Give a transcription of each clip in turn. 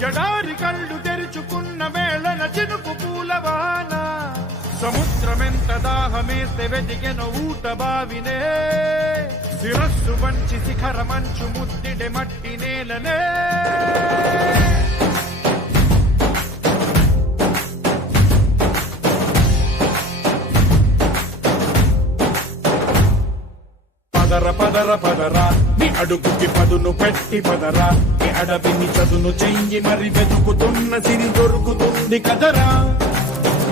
ఎడారి కళ్ళు తెరుచుకున్న వేళన చినుకు పూలవాన సముద్రమెంత దాహమేస్తే వెతికెను ఊట బావినే శిరస్సు వంచి శిఖర మంచు ముద్దిడె మట్టి నేలనే పదర పదర పదరా నీ అడుగుకి పదును పెట్టి పదరా నీ అడవిని చదును చెయ్యి మరి వెతుకుతున్న సిరి దొరుకుతుంది కదరా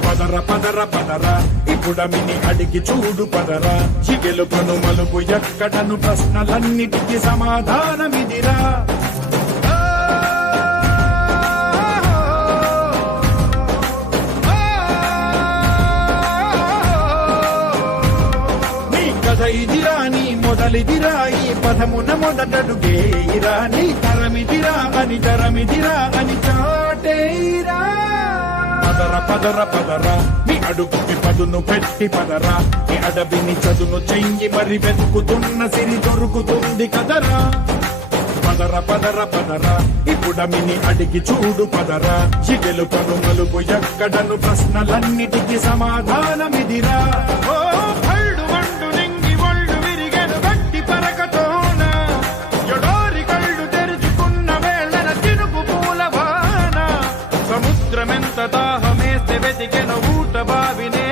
పదర పదర పదరా ఇప్పుడమిని అడిగి చూడు పదరా చిగెలుపను మలుపు ఎక్కడను ప్రశ్నలన్నిటికీ సమాధానమిదిరా ఇదిరా నీ మొదలిదిరా ఈ పదమున మొదటడుగేయిరా నీ తరమిదిరా అని తరమిదిరా అని చాటేరా పదర పదర పదరా నీ అడుగుకి పదును పెట్టి పదరా నీ అడవిని చదును చెయ్యి మరి వెతుకుతున్న సిరి దొరుకుతుంది కదరా పదర పదర పదరా ఇప్పుడమిని అడిగి చూడు పదరా చిగెలు పను మలుపు ఎక్కడను ప్రశ్నలన్నిటికీ సమాధానమిదిరా ఓ భళ్ళు వండు నింగి ఒళ్ళు విరిగెను గట్టి పరకతోన ఎడారి కళ్ళు తెరుచుకున్న వేళన చినుకు పూలవాన సముద్రమెంత దాహమేస్తే వెతికెను ఊట బావినే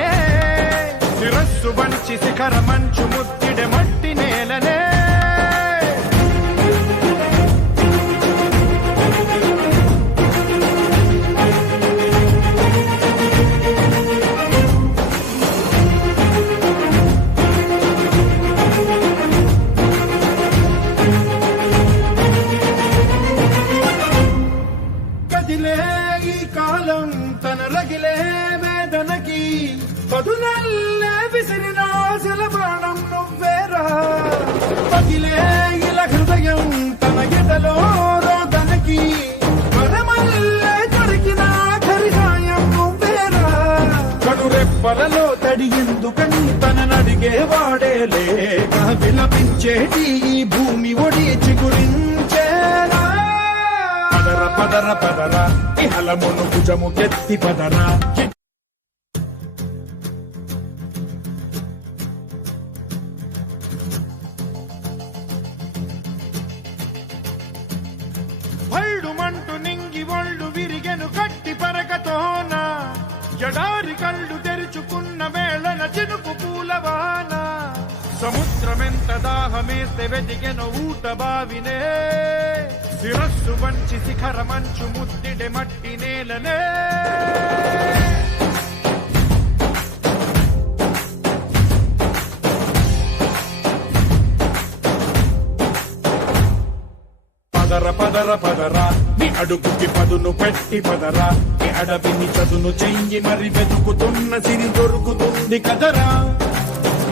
శిరస్సు వంచి శిఖర మంచు ముద్దిడె మట్టి నేలనే ఈ కాలం తన రగిలే వేదనకి పదునల్లే విసిరినాశల బాణం నువ్వేరా పగిలే ఇలా హృదయం తన ఎదలో రోదనకి వరమల్లే దొరికిన ఖరిసాయం నువ్వేరా కడురెప్పలలో తడి ఎందుకని తననడిగే వాడేలే విలపించేటి ఈ భూమి ఒడి చిగురించేరా పదర పదరా ఇహలమును భుజము కెత్తి పదరా భళ్ళుమంటూ నింగి ఒళ్ళు విరిగెను గట్టి పరకతోన ఎడారి కళ్ళు తెరుచుకున్న వేళన చినుకు పూలవాన సముద్రమెంత దాహమేస్తే వెతికెను ఊట బావినే శిరస్సు వంచి శిఖర మంచు ముద్దిడె మట్టి నేలనే పదర పదర పదరా నీ అడుగుకి పదును పెట్టి పదరా నీ అడవిని చదును చెయ్యి మరి వెతుకుతున్న సిరి దొరుకుతుంది కదరా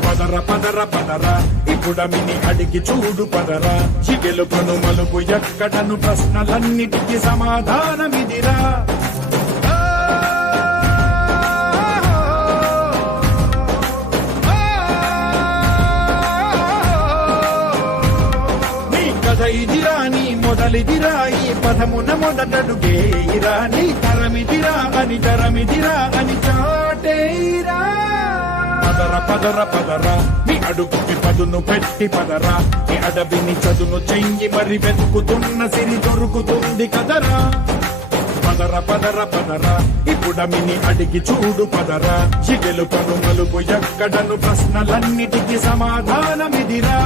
పదర పదర పదరా ఇప్పుడమిని అడిగి చూడు పదరా చిగెలు పను మలుపు ఎక్కడను ప్రశ్నలన్నిటికీ సమాధానమిదిరా నీ కథ ఇదిరా నీ మొదలిదిరా ఈ పదమున మొదటడుగేయిరా నీ తరమిదిరా అని తరమిదిరా అని చాటేరా పదర పదర పదరా నీ అడుగుకి పదును పెట్టి పదరా నీ అడవిని చదును చెయ్యి మరి వెతుకుతున్న సిరి దొరుకుతుంది కదరా పదర పదర పదరా ఇప్పుడమిని అడిగి చూడు పదరా చిగెలు పను మలుపు ఎక్కడను ప్రశ్నలన్నిటికీ సమాధానమిదిరా